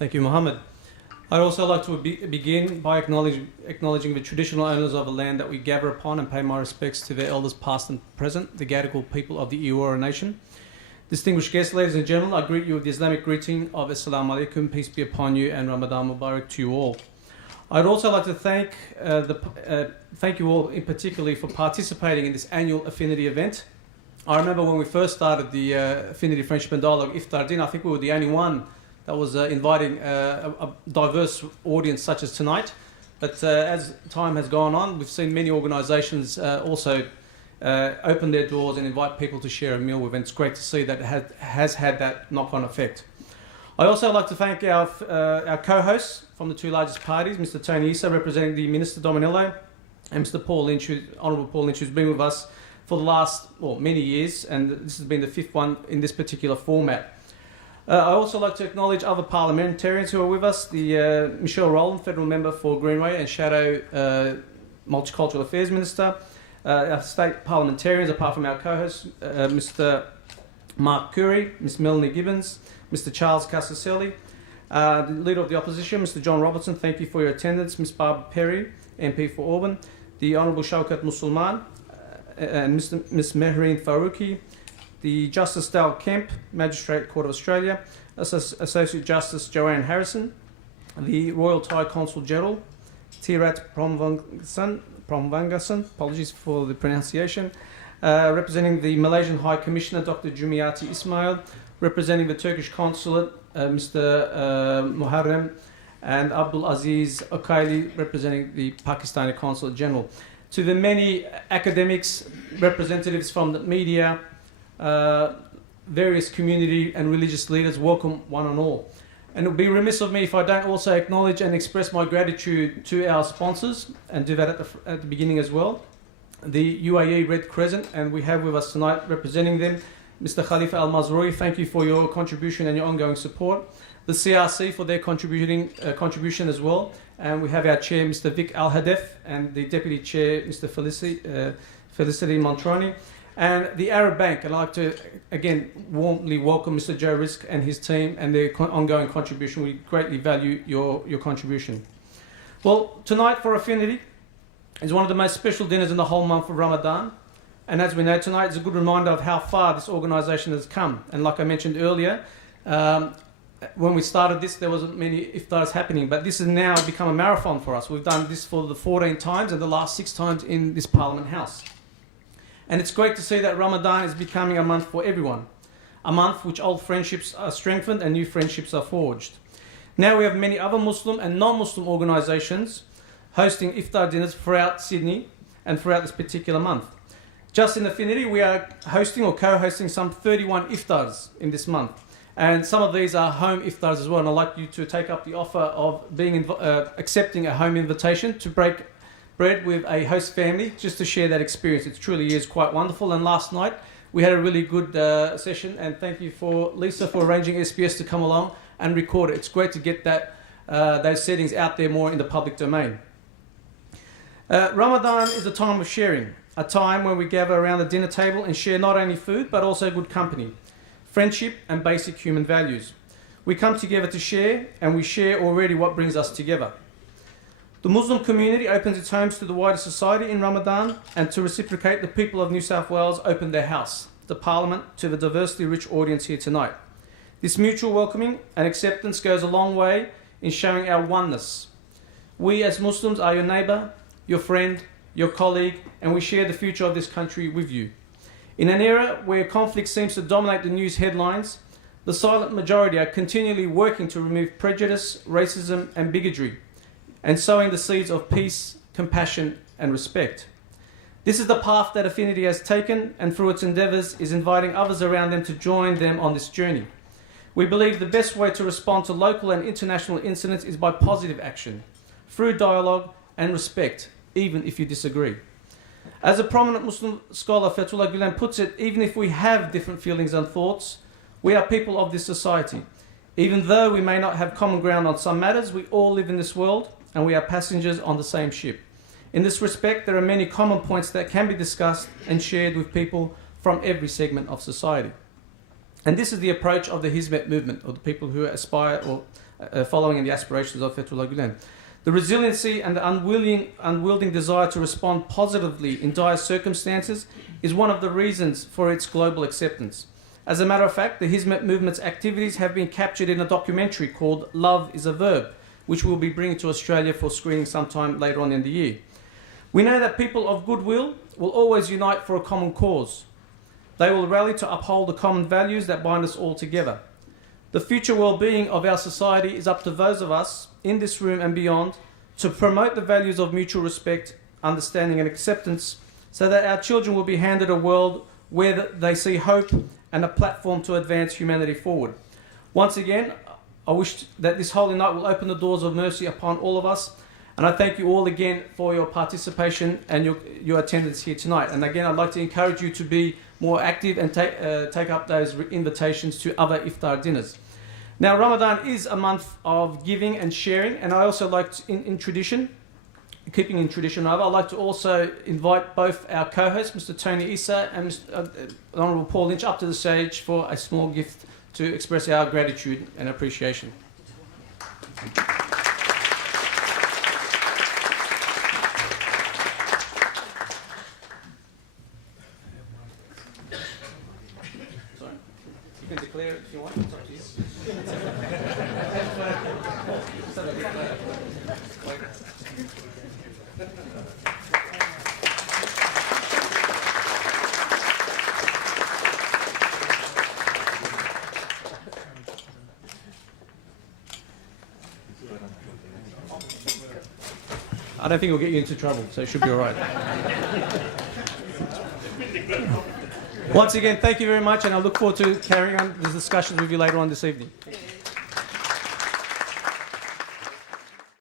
Thank you, Mohammed. I'd also like to begin by acknowledging the traditional owners of the land that we gather upon and pay my respects to their elders past and present, the Gadigal people of the Eora Nation. Distinguished guests, ladies and gentlemen, I greet you with the Islamic greeting of Assalamu alaikum, peace be upon you, and Ramadan Mubarak to you all. I'd also like to thank you all in particularly for participating in this annual Affinity event. I remember when we first started the Affinity Friendship and Dialogue Iftar Dinner, I think we were the only one that was inviting a diverse audience such as tonight. But as time has gone on, we've seen many organisations also open their doors and invite people to share a meal with, and it's great to see that it has had that knock-on effect. I'd also like to thank our co-hosts from the two largest parties, Mr. Tony Issa, representing the Minister Dominello, and Mr. Paul Lynch, Honourable Paul Lynch, who's been with us for the last many years, and this has been the fifth one in this particular format. I also like to acknowledge other parliamentarians who are with us, the Michelle Rowland, Federal Member for Greenway and Shadow Multicultural Affairs Minister, our state parliamentarians, apart from our co-hosts, Mr. Mark Curry, Ms. Melanie Gibbons, Mr. Charles Casaselli, the Leader of the Opposition, Mr. John Robertson, thank you for your attendance, Ms. Barbara Perry, MP for Auburn, the Honourable Shaukat Musulman, and Ms. Mehreen Faruqi, the Justice Dale Kemp, Magistrate Court of Australia, Associate Justice Joanne Harrison, the Royal Thai Consul General, Tirat Promvangasan, apologies for the pronunciation, representing the Malaysian High Commissioner, Dr. Jumiati Ismail, representing the Turkish Consulate, Mr. Muharrem, and Abdul Aziz Okaili, representing the Pakistani Consulate General. To the many academics, representatives from the media, various community and religious leaders, welcome one and all. And it would be remiss of me if I don't also acknowledge and express my gratitude to our sponsors, and do that at the beginning as well. The UAE Red Crescent, and we have with us tonight representing them, Mr. Khalifa Al Mazroui, thank you for your contribution and your ongoing support. The CRC for their contribution as well. And we have our Chair, Mr. Vic Al Hadef, and the Deputy Chair, Mr. Felicity Montroni. And the Arab Bank, I'd like to again warmly welcome Mr. Joe Risk and his team and their ongoing contribution. We greatly value your contribution. Well, tonight for Affinity is one of the most special dinners in the whole month of Ramadan. And as we know, tonight is a good reminder of how far this organisation has come. And like I mentioned earlier, when we started this, there wasn't many iftars happening, but this has now become a marathon for us. We've done this for the 14 times and the last 6 times in this Parliament House. And it's great to see that Ramadan is becoming a month for everyone, a month which old friendships are strengthened and new friendships are forged. Now we have many other Muslim and non-Muslim organisations hosting iftar dinners throughout Sydney and throughout this particular month. Just in Affinity, we are hosting or co-hosting some 31 iftars in this month. And some of these are home iftars as well. And I'd like you to take up the offer of accepting a home invitation to break bread with a host family, just to share that experience. It truly is quite wonderful. And last night, we had a really good session. And thank you for Lisa for arranging SBS to come along and record it. It's great to get those settings out there more in the public domain. Ramadan is a time of sharing, a time when we gather around the dinner table and share not only food, but also good company, friendship and basic human values. We come together to share, and we share already what brings us together. The Muslim community opens its homes to the wider society in Ramadan, and to reciprocate, the people of New South Wales open their house, the Parliament, to the diversity-rich audience here tonight. This mutual welcoming and acceptance goes a long way in showing our oneness. We as Muslims are your neighbour, your friend, your colleague, and we share the future of this country with you. In an era where conflict seems to dominate the news headlines, the silent majority are continually working to remove prejudice, racism and bigotry, and sowing the seeds of peace, compassion and respect. This is the path that Affinity has taken, and through its endeavours is inviting others around them to join them on this journey. We believe the best way to respond to local and international incidents is by positive action, through dialogue and respect, even if you disagree. As a prominent Muslim scholar, Fethullah Gulen, puts it, even if we have different feelings and thoughts, we are people of this society. Even though we may not have common ground on some matters, we all live in this world and we are passengers on the same ship. In this respect, there are many common points that can be discussed and shared with people from every segment of society. And this is the approach of the Hizmet movement, or the people who aspire or following in the aspirations of Fethullah Gulen. The resiliency and the unwielding desire to respond positively in dire circumstances is one of the reasons for its global acceptance. As a matter of fact, the Hizmet movement's activities have been captured in a documentary called Love is a Verb, which we'll be bringing to Australia for screening sometime later on in the year. We know that people of goodwill will always unite for a common cause. They will rally to uphold the common values that bind us all together. The future well-being of our society is up to those of us in this room and beyond to promote the values of mutual respect, understanding and acceptance so that our children will be handed a world where they see hope and a platform to advance humanity forward. Once again, I wish that this holy night will open the doors of mercy upon all of us, and I thank you all again for your participation and your attendance here tonight. And again, I'd like to encourage you to be more active and take up those invitations to other iftar dinners. Now, Ramadan is a month of giving and sharing, and I also like to, in tradition, keeping in tradition over, I'd like to also invite both our co-hosts, Mr. Tony Issa and Honourable Paul Lynch, up to the stage for a small gift to express our gratitude and appreciation. Sorry. You can declare it if you want. It's up to you. I don't think it'll get you into trouble, so it should be all right. Once again, thank you very much, and I look forward to carrying on these discussions with you later on this evening.